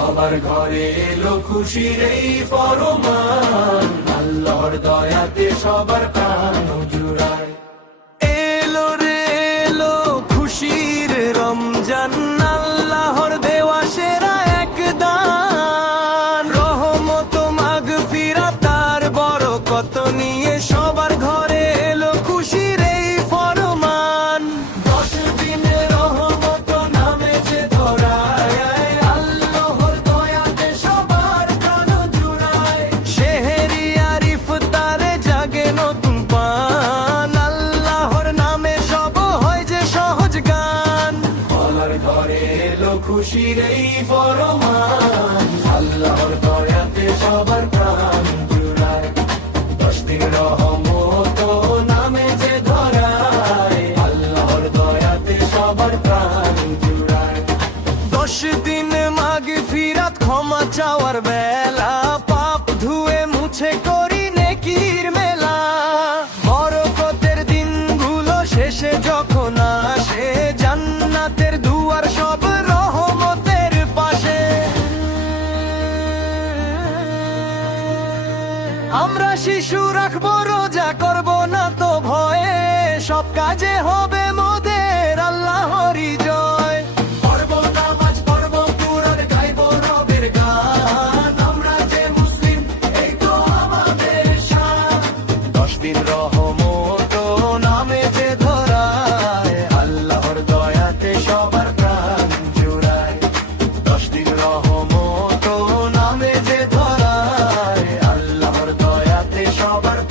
সবার ঘরে এলো খুশির এই ফরমান আল্লাহর দয়াতে সবার খুশির এই ফরমান আল্লাহর দয়াতে সবার প্রাণ নামে যে ধরায় দয়াতে সবার প্রাণ জুড়ায়। দশ দিন মাগে ফিরাত ক্ষমা চাওয়ার বেলা আমরা শিশু রাখব রোজা করব না তো ভয়ে। সব কাজে হবে robar